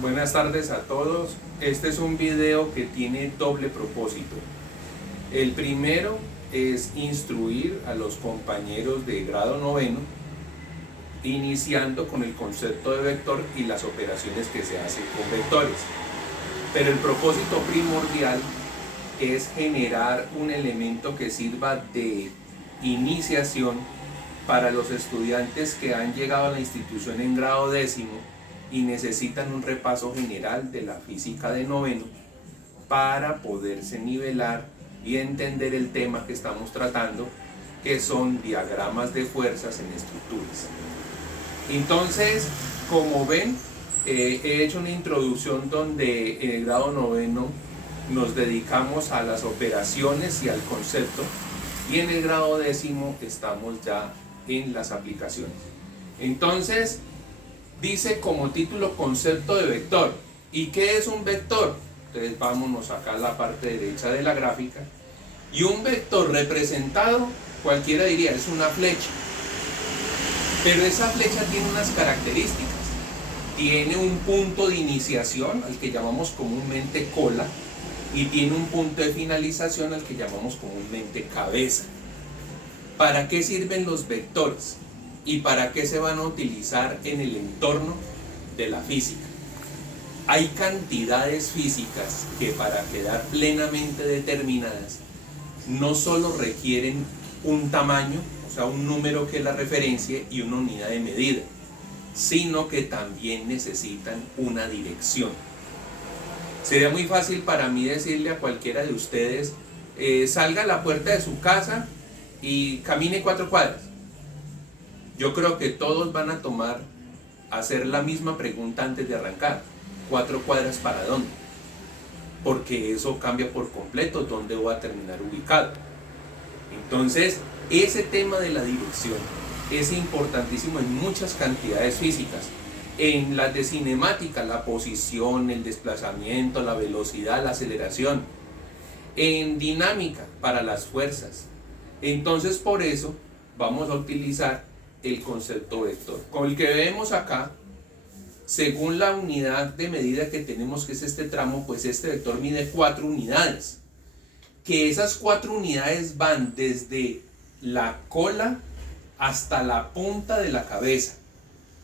Buenas tardes a todos. Este es un video que tiene doble propósito. El primero es instruir a los compañeros de grado noveno, iniciando con el concepto de vector y las operaciones que se hacen con vectores. Pero el propósito primordial es generar un elemento que sirva de iniciación para los estudiantes que han llegado a la institución en grado décimo y necesitan un repaso general de la física de noveno para poderse nivelar y entender el tema que estamos tratando, que son diagramas de fuerzas en estructuras. Entonces, como ven, he hecho una introducción donde en el grado noveno nos dedicamos a las operaciones y al concepto, y en el grado décimo estamos ya en las aplicaciones. Entonces, dice como título concepto de vector. ¿Y qué es un vector? Entonces vámonos acá a la parte derecha de la gráfica. Y un vector representado, cualquiera diría, es una flecha. Pero esa flecha tiene unas características. Tiene un punto de iniciación, al que llamamos comúnmente cola, y tiene un punto de finalización, al que llamamos comúnmente cabeza. ¿Para qué sirven los vectores? ¿Y para qué se van a utilizar en el entorno de la física? Hay cantidades físicas que para quedar plenamente determinadas no solo requieren un tamaño, o sea, un número que la referencie y una unidad de medida, sino que también necesitan una dirección. Sería muy fácil para mí decirle a cualquiera de ustedes, salga a la puerta de su casa y camine 4 cuadras. Yo creo que todos van a hacer la misma pregunta antes de arrancar. 4 cuadras ¿para dónde? Porque eso cambia por completo dónde voy a terminar ubicado. Entonces, ese tema de la dirección es importantísimo en muchas cantidades físicas. En las de cinemática, la posición, el desplazamiento, la velocidad, la aceleración. En dinámica, para las fuerzas. Entonces, por eso vamos a utilizar el concepto vector. Con el que vemos acá, según la unidad de medida que tenemos, que es este tramo, pues este vector mide 4 unidades. Que esas 4 unidades van desde la cola hasta la punta de la cabeza.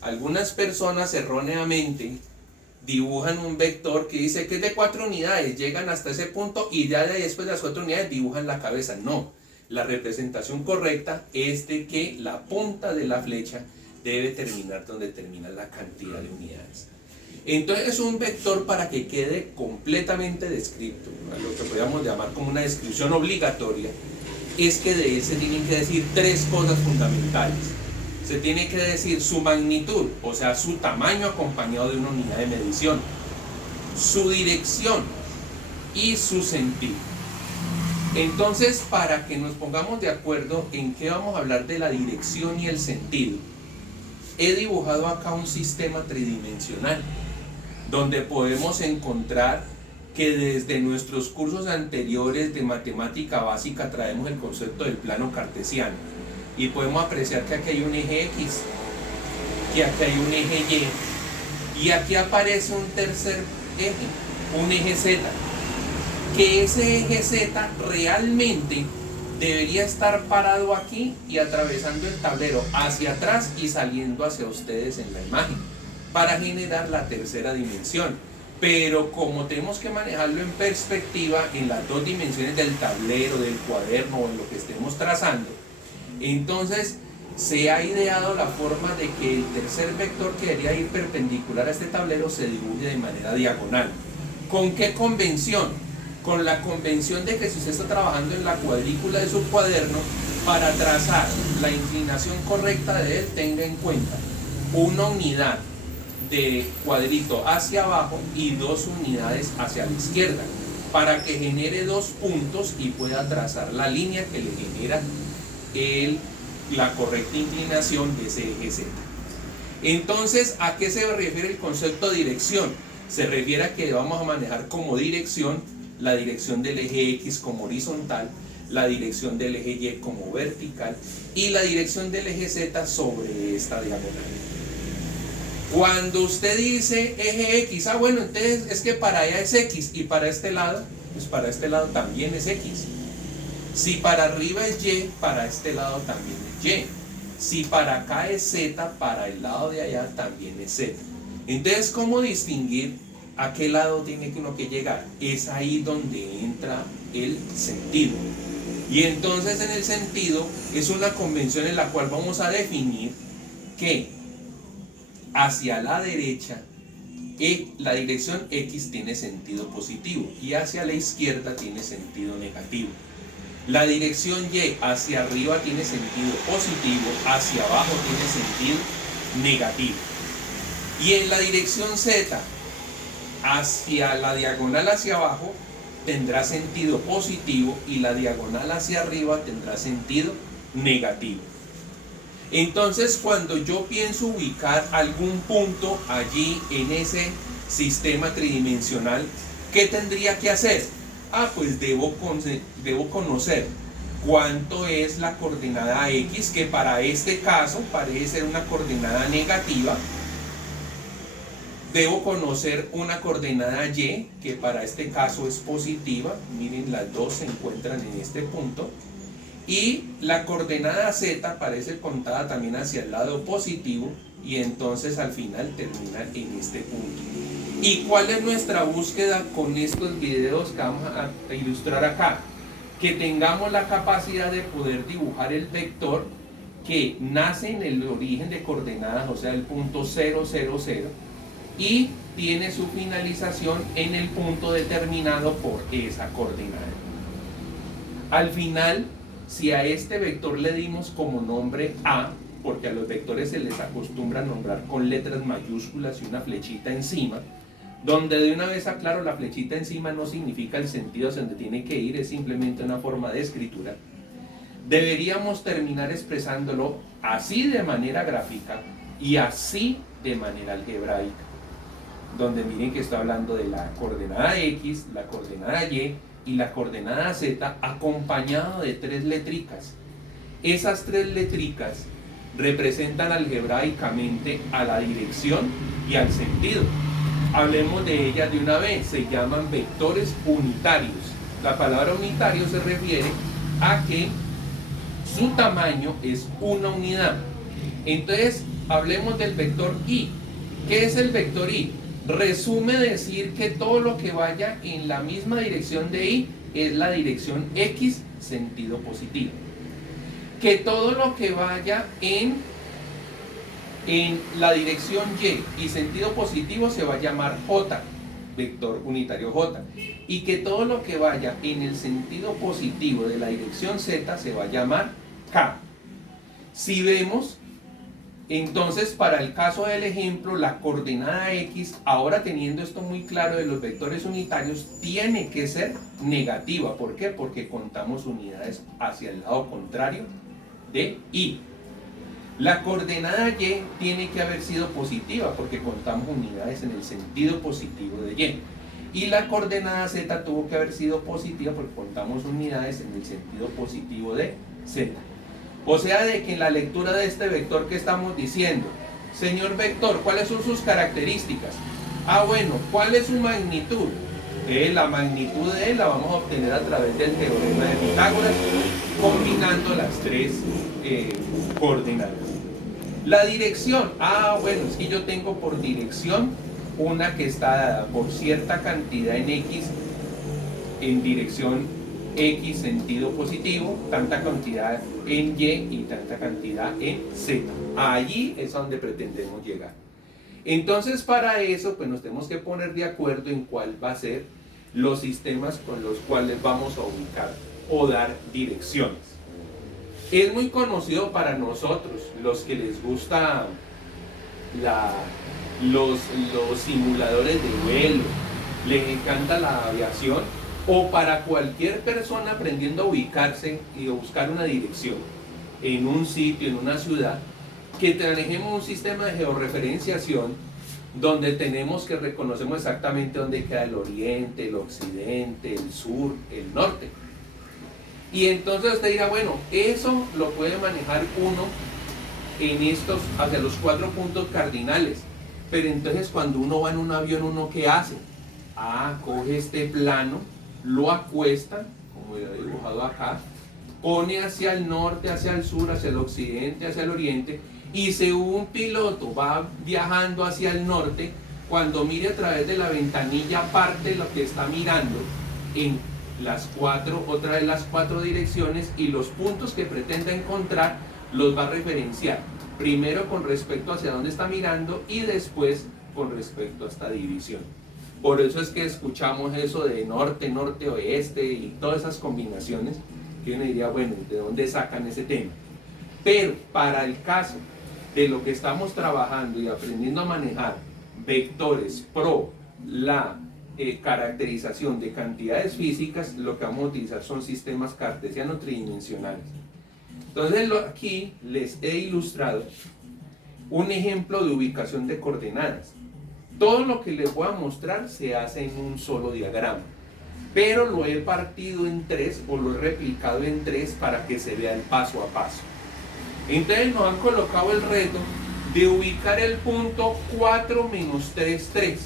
Algunas personas erróneamente dibujan un vector que dice que es de 4 unidades, llegan hasta ese punto y ya después de las 4 unidades dibujan la cabeza. No. La representación correcta es de que la punta de la flecha debe terminar donde termina la cantidad de unidades. Entonces es un vector para que quede completamente descrito, lo que podríamos llamar como una descripción obligatoria, es que de él se tienen que decir 3 cosas fundamentales. Se tiene que decir su magnitud, o sea, su tamaño acompañado de una unidad de medición, su dirección y su sentido. Entonces, para que nos pongamos de acuerdo en qué vamos a hablar de la dirección y el sentido, he dibujado acá un sistema tridimensional, donde podemos encontrar que desde nuestros cursos anteriores de matemática básica traemos el concepto del plano cartesiano, y podemos apreciar que aquí hay un eje X, que aquí hay un eje Y, y aquí aparece un tercer eje, un eje Z. Que ese eje Z realmente debería estar parado aquí y atravesando el tablero hacia atrás y saliendo hacia ustedes en la imagen para generar la tercera dimensión. Pero como tenemos que manejarlo en perspectiva en las 2 dimensiones del tablero, del cuaderno o en lo que estemos trazando, entonces se ha ideado la forma de que el tercer vector que debería ir perpendicular a este tablero se dibuje de manera diagonal. ¿Con qué convención? Con la convención de que si usted está trabajando en la cuadrícula de su cuaderno, para trazar la inclinación correcta de él, tenga en cuenta una unidad de cuadrito hacia abajo y 2 unidades hacia la izquierda, para que genere 2 puntos y pueda trazar la línea que le genera la correcta inclinación de ese eje Z. Entonces, ¿a qué se refiere el concepto de dirección? Se refiere a que vamos a manejar como dirección la dirección del eje X como horizontal, la dirección del eje Y como vertical y la dirección del eje Z sobre esta diagonal. Cuando usted dice eje X, bueno, entonces es que para allá es X y para este lado, pues para este lado también es X. Si para arriba es Y, para este lado también es Y. Si para acá es Z, para el lado de allá también es Z. Entonces, ¿cómo distinguir a qué lado tiene uno que llegar? Es ahí donde entra el sentido. Y entonces en el sentido es una convención en la cual vamos a definir que hacia la derecha la dirección X tiene sentido positivo y hacia la izquierda tiene sentido negativo. La dirección Y hacia arriba tiene sentido positivo, hacia abajo tiene sentido negativo. Y en la dirección Z, hacia la diagonal hacia abajo, tendrá sentido positivo y la diagonal hacia arriba tendrá sentido negativo. Entonces, cuando yo pienso ubicar algún punto allí en ese sistema tridimensional, ¿qué tendría que hacer? Pues debo conocer cuánto es la coordenada X, que para este caso parece ser una coordenada negativa. Debo conocer una coordenada Y, que para este caso es positiva. Miren, las dos se encuentran en este punto. Y la coordenada Z parece contada también hacia el lado positivo y entonces al final termina en este punto. ¿Y cuál es nuestra búsqueda con estos videos que vamos a ilustrar acá? Que tengamos la capacidad de poder dibujar el vector que nace en el origen de coordenadas, o sea, el punto 0, 0, 0, y tiene su finalización en el punto determinado por esa coordenada. Al final, si a este vector le dimos como nombre A, porque a los vectores se les acostumbra a nombrar con letras mayúsculas y una flechita encima, donde de una vez aclaro, la flechita encima no significa el sentido hacia donde tiene que ir, es simplemente una forma de escritura. Deberíamos terminar expresándolo así de manera gráfica y así de manera algebraica, donde miren que estoy hablando de la coordenada X, la coordenada Y y la coordenada Z acompañado de tres letricas. Esas tres letricas representan algebraicamente a la dirección y al sentido. Hablemos de ellas de una vez, se llaman vectores unitarios. La palabra unitario se refiere a que su tamaño es una unidad. Entonces, hablemos del vector Y. ¿Qué es el vector Y? Resume decir que todo lo que vaya en la misma dirección de Y es la dirección X, sentido positivo. Que todo lo que vaya en la dirección Y sentido positivo se va a llamar J, vector unitario J. Y que todo lo que vaya en el sentido positivo de la dirección Z se va a llamar K. Si vemos, entonces para el caso del ejemplo, la coordenada X, ahora teniendo esto muy claro de los vectores unitarios, tiene que ser negativa. ¿Por qué? Porque contamos unidades hacia el lado contrario de Y. La coordenada Y tiene que haber sido positiva porque contamos unidades en el sentido positivo de Y. Y la coordenada Z tuvo que haber sido positiva porque contamos unidades en el sentido positivo de Z. O sea, de que en la lectura de este vector que estamos diciendo, señor vector, ¿cuáles son sus características? Bueno, ¿cuál es su magnitud? La magnitud de él la vamos a obtener a través del teorema de Pitágoras, combinando las tres coordenadas. La dirección, bueno, es que yo tengo por dirección una que está dada por cierta cantidad en X, en dirección X sentido positivo, tanta cantidad en Y y tanta cantidad en Z. Allí es a donde pretendemos llegar. Entonces, para eso, pues nos tenemos que poner de acuerdo en cuál va a ser los sistemas con los cuales vamos a ubicar o dar direcciones. Es muy conocido para nosotros, los que les gusta los simuladores de vuelo, les encanta la aviación, o para cualquier persona aprendiendo a ubicarse y a buscar una dirección en un sitio, en una ciudad, que manejemos un sistema de georreferenciación donde tenemos que reconocemos exactamente dónde queda el oriente, el occidente, el sur, el norte. Y entonces usted dirá, bueno, eso lo puede manejar uno en estos, hacia los 4 puntos cardinales. Pero entonces cuando uno va en un avión, ¿uno qué hace? Coge este plano, lo acuesta, como lo he dibujado acá, pone hacia el norte, hacia el sur, hacia el occidente, hacia el oriente, y si un piloto va viajando hacia el norte, cuando mire a través de la ventanilla parte lo que está mirando en otra de las cuatro direcciones, y los puntos que pretenda encontrar los va a referenciar, primero con respecto hacia dónde está mirando y después con respecto a esta división. Por eso es que escuchamos eso de norte, norte, oeste y todas esas combinaciones, que uno diría, bueno, ¿de dónde sacan ese tema? Pero para el caso de lo que estamos trabajando y aprendiendo a manejar vectores pro la caracterización de cantidades físicas, lo que vamos a utilizar son sistemas cartesianos tridimensionales. Entonces aquí les he ilustrado un ejemplo de ubicación de coordenadas. Todo lo que les voy a mostrar se hace en un solo diagrama, pero lo he partido en tres o lo he replicado en tres para que se vea el paso a paso. Entonces nos han colocado el reto de ubicar el punto 4 menos 3, 3.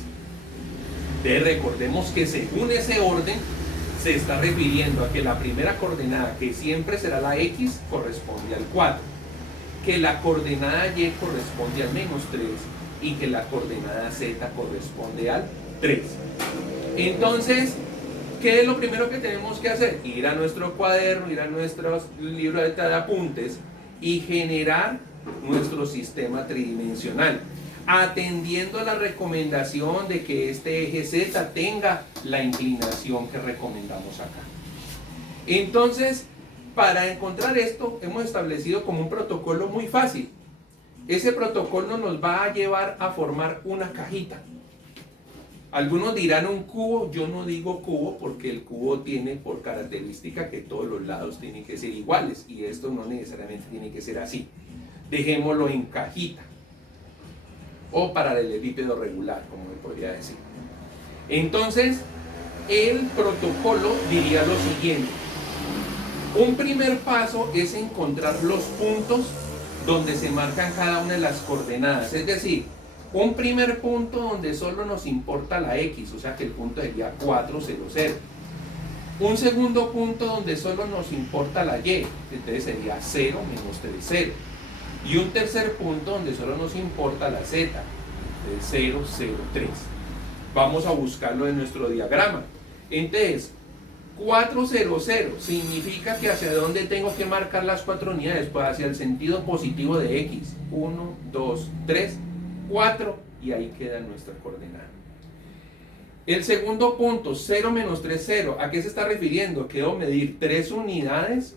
Entonces recordemos que según ese orden se está refiriendo a que la primera coordenada, que siempre será la X, corresponde al 4, que la coordenada Y corresponde al menos 3 y que la coordenada Z corresponde al 3. Entonces, ¿qué es lo primero que tenemos que hacer? Ir a nuestro cuaderno, ir a nuestro libro de apuntes y generar nuestro sistema tridimensional, atendiendo a la recomendación de que este eje Z tenga la inclinación que recomendamos acá. Entonces, para encontrar esto, hemos establecido como un protocolo muy fácil. Ese protocolo nos va a llevar a formar una cajita. Algunos dirán un cubo, yo no digo cubo porque el cubo tiene por característica que todos los lados tienen que ser iguales y esto no necesariamente tiene que ser así. Dejémoslo en cajita o paralelepípedo regular, como me podría decir. Entonces, el protocolo diría lo siguiente. Un primer paso es encontrar los puntos donde se marcan cada una de las coordenadas, es decir, un primer punto donde solo nos importa la X, o sea que el punto sería 4, 0, 0. Un segundo punto donde solo nos importa la Y, entonces sería 0, menos 3, 0. Y un tercer punto donde solo nos importa la Z, entonces 0, 0, 3. Vamos a buscarlo en nuestro diagrama. Entonces, 4, 0, 0 significa que hacia dónde tengo que marcar las cuatro unidades, pues hacia el sentido positivo de X. 1, 2, 3, 4 y ahí queda nuestra coordenada. El segundo punto, 0 menos 3, 0, ¿a qué se está refiriendo? Que debo medir 3 unidades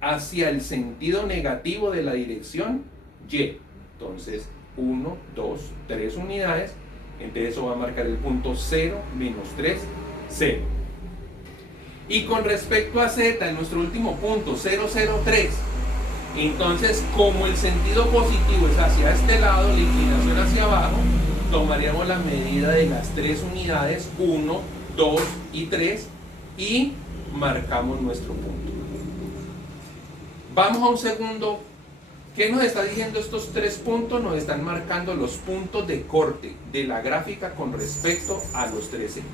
hacia el sentido negativo de la dirección Y. Entonces, 1, 2, 3 unidades, entonces eso va a marcar el punto 0 menos 3, 0. Y con respecto a Z, en nuestro último punto, 0, 0, 3, entonces como el sentido positivo es hacia este lado, la inclinación hacia abajo, tomaríamos la medida de las 3 unidades, 1, 2 y 3, y marcamos nuestro punto. Vamos a un segundo. ¿Qué nos está diciendo estos 3 puntos? Nos están marcando los puntos de corte de la gráfica con respecto a los 3 ejes.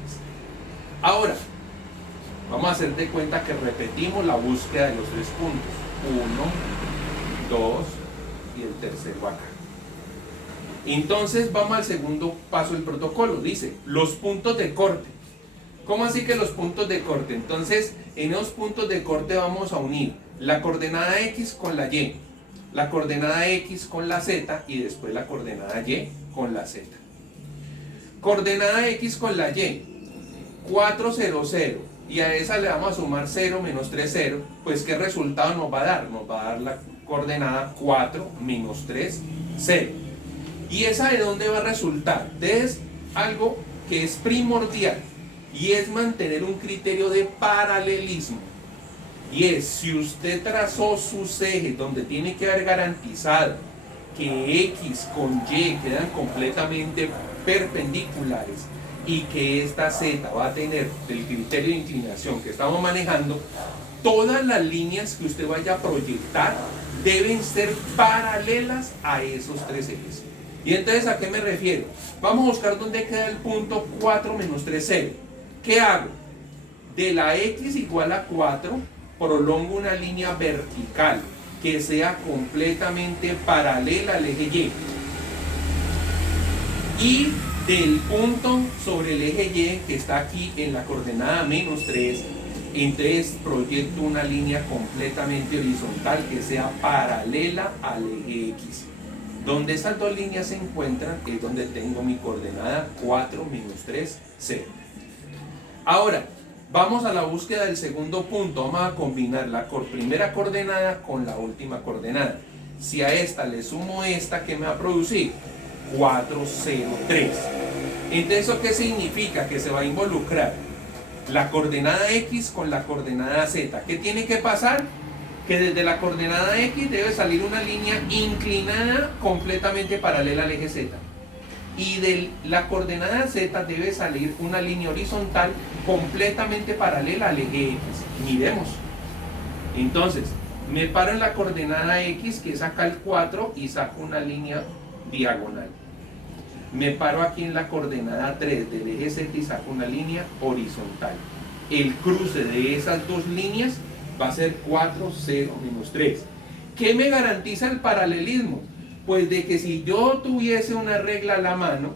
Ahora, vamos a hacer de cuenta que repetimos la búsqueda de los 3 puntos. 1, 2 y el tercero acá. Entonces vamos al segundo paso del protocolo. Dice, los puntos de corte. ¿Cómo así que los puntos de corte? Entonces, en esos puntos de corte vamos a unir la coordenada X con la Y, la coordenada X con la Z y después la coordenada Y con la Z. Coordenada X con la Y, 4, 0, 0. Y a esa le vamos a sumar 0 menos 3, 0, pues ¿qué resultado nos va a dar? Nos va a dar la coordenada 4 menos 3, 0. ¿Y esa de dónde va a resultar? Es algo que es primordial y es mantener un criterio de paralelismo. Y es, si usted trazó sus ejes donde tiene que haber garantizado que X con Y quedan completamente perpendiculares y que esta Z va a tener el criterio de inclinación que estamos manejando, todas las líneas que usted vaya a proyectar deben ser paralelas a esos 3 ejes. ¿Y entonces a qué me refiero? Vamos a buscar dónde queda el punto 4 menos 3, 0. ¿Qué hago? De la x igual a 4, prolongo una línea vertical que sea completamente paralela al eje Y. Y del punto sobre el eje Y, que está aquí en la coordenada menos 3, entonces proyecto una línea completamente horizontal que sea paralela al eje X. Donde esas dos líneas se encuentran es donde tengo mi coordenada 4 menos 3, 0. Ahora, vamos a la búsqueda del segundo punto. Vamos a combinar la primera coordenada con la última coordenada. Si a esta le sumo esta, ¿qué me va a producir? 4, 0, 3. Entonces, ¿eso qué significa? Que se va a involucrar la coordenada X con la coordenada Z. ¿Qué tiene que pasar? Que desde la coordenada X debe salir una línea inclinada completamente paralela al eje Z. Y de la coordenada Z debe salir una línea horizontal completamente paralela al eje X. Miremos. Entonces, me paro en la coordenada X, que es acá el 4, y saco una línea diagonal. Me paro aquí en la coordenada 3 del eje Z y saco una línea horizontal. El cruce de esas dos líneas va a ser 4, 0, menos 3. ¿Qué me garantiza el paralelismo? Pues de que si yo tuviese una regla a la mano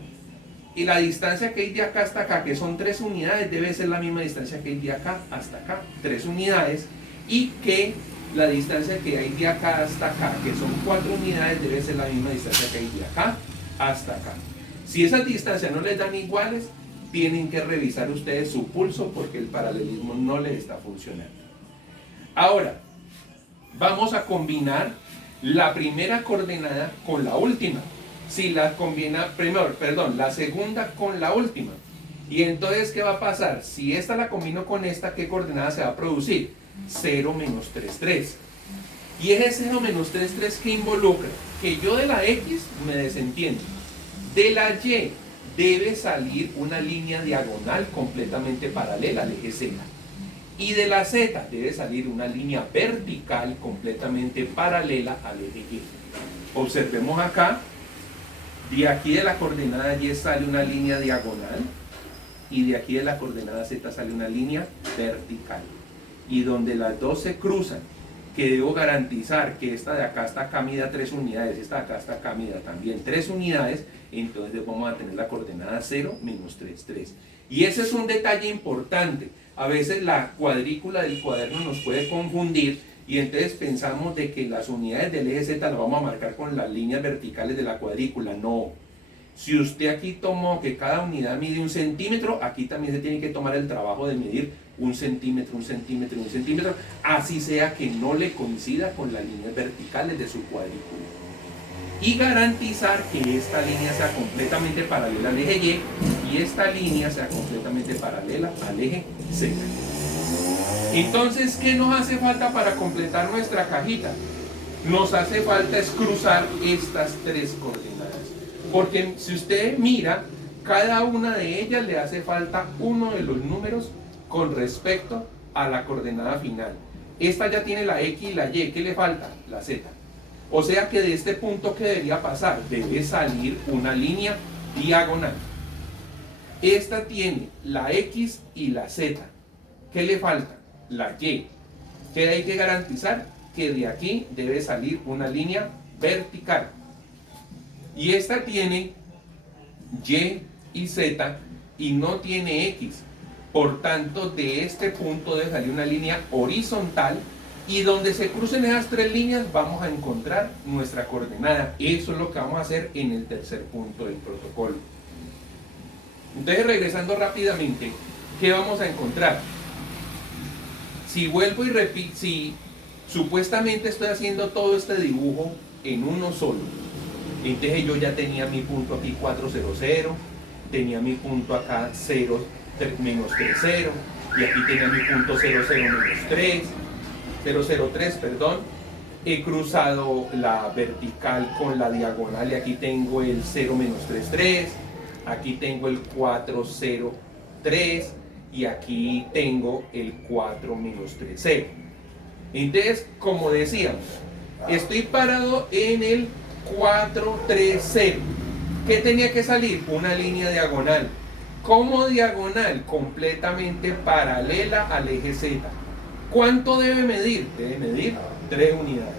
y la distancia que hay de acá hasta acá, que son 3 unidades, debe ser la misma distancia que hay de acá hasta acá, 3 unidades, y que la distancia que hay de acá hasta acá, que son 4 unidades, debe ser la misma distancia que hay de acá hasta acá. Si esas distancias no les dan iguales, tienen que revisar ustedes su pulso porque el paralelismo no les está funcionando. Ahora, vamos a combinar la primera coordenada con la última. Si la combina, la segunda con la última. Y entonces, ¿qué va a pasar? Si esta la combino con esta, ¿qué coordenada se va a producir? 0, menos 3, 3. Y ese 0, menos 3, 3 que involucra que yo de la X me desentiendo. De la Y debe salir una línea diagonal completamente paralela al eje Z. Y de la Z debe salir una línea vertical completamente paralela al eje Y. Observemos acá, de aquí de la coordenada Y sale una línea diagonal y de aquí de la coordenada Z sale una línea vertical. Y donde las dos se cruzan, que debo garantizar que esta de acá hasta acá mida 3 unidades, esta de acá hasta acá mida también 3 unidades, entonces vamos a tener la coordenada 0, menos 3, 3. Y ese es un detalle importante. A veces la cuadrícula del cuaderno nos puede confundir y entonces pensamos de que las unidades del eje Z las vamos a marcar con las líneas verticales de la cuadrícula. No. Si usted aquí tomó que cada unidad mide 1 centímetro, aquí también se tiene que tomar el trabajo de medir 1 centímetro, 1 centímetro, 1 centímetro, así sea que no le coincida con las líneas verticales de su cuadrícula. Y garantizar que esta línea sea completamente paralela al eje Y y esta línea sea completamente paralela al eje Z. Entonces, ¿qué nos hace falta para completar nuestra cajita? Nos hace falta es cruzar estas 3 coordenadas. Porque si usted mira, cada una de ellas le hace falta uno de los números con respecto a la coordenada final. Esta ya tiene la X y la Y. ¿Qué le falta? La Z. O sea que de este punto, ¿qué debería pasar? Debe salir una línea diagonal. Esta tiene la X y la Z. ¿Qué le falta? La Y. ¿Qué hay que garantizar? Que de aquí debe salir una línea vertical. Y esta tiene Y y Z y no tiene X. Por tanto, de este punto debe salir una línea horizontal y donde se crucen esas 3 líneas vamos a encontrar nuestra coordenada. Eso es lo que vamos a hacer en el tercer punto del protocolo. Entonces, regresando rápidamente, ¿qué vamos a encontrar? Si vuelvo y repito, si supuestamente estoy haciendo todo este dibujo en uno solo, entonces yo ya tenía mi punto aquí 4, 0, 0, tenía mi punto acá 0, menos 3, 0, y aquí tenía mi punto 0, 0, menos 3, 0, 0, 3, perdón. He cruzado la vertical con la diagonal y aquí tengo el 0, menos 3, 3, aquí tengo el 4, 0, 3 y aquí tengo el 4, menos 3, 0. Entonces, como decíamos, estoy parado en el 4, 3, 0. ¿Qué tenía que salir? Una línea diagonal. ¿Cómo diagonal? Completamente paralela al eje Z. ¿Cuánto debe medir? Debe medir 3 unidades.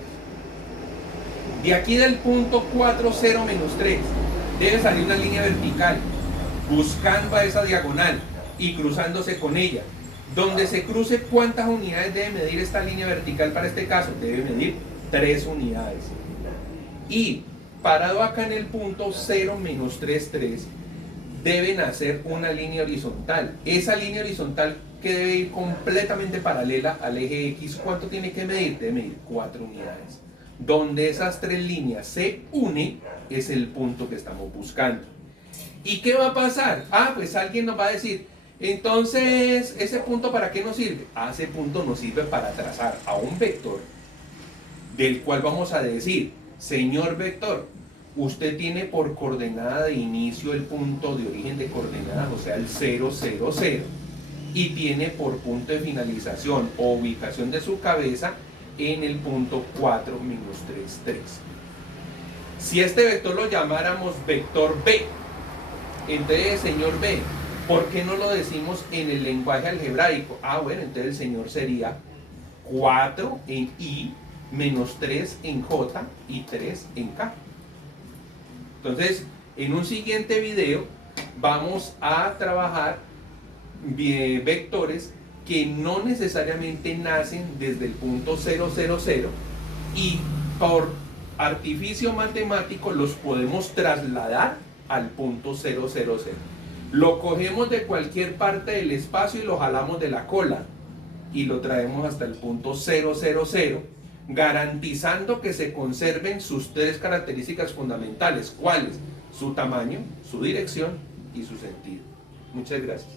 De aquí del punto 4, 0, menos 3, debe salir una línea vertical, buscando a esa diagonal y cruzándose con ella. Donde se cruce, ¿cuántas unidades debe medir esta línea vertical para este caso? Debe medir 3 unidades. Y parado acá en el punto 0, menos 3, 3, deben hacer una línea horizontal. Esa línea horizontal que debe ir completamente paralela al eje X, ¿cuánto tiene que medir? Debe medir 4 unidades. Donde esas 3 líneas se unen es el punto que estamos buscando. ¿Y qué va a pasar? Pues alguien nos va a decir, entonces, ¿ese punto para qué nos sirve? Ese punto nos sirve para trazar a un vector del cual vamos a decir, señor vector, usted tiene por coordenada de inicio el punto de origen de coordenadas, o sea, el 0, 0, 0, y tiene por punto de finalización o ubicación de su cabeza en el punto 4, menos 3, 3. Si este vector lo llamáramos vector B, entonces, señor B, ¿por qué no lo decimos en el lenguaje algebraico? Bueno, entonces el señor sería 4 en I, menos 3 en J y 3 en K. Entonces, en un siguiente video vamos a trabajar vectores que no necesariamente nacen desde el punto 0, 0, 0 y por artificio matemático los podemos trasladar al punto 0, 0, 0. Lo cogemos de cualquier parte del espacio y lo jalamos de la cola y lo traemos hasta el punto 0, 0, 0, garantizando que se conserven sus 3 características fundamentales. ¿Cuáles? Su tamaño, su dirección y su sentido. Muchas gracias.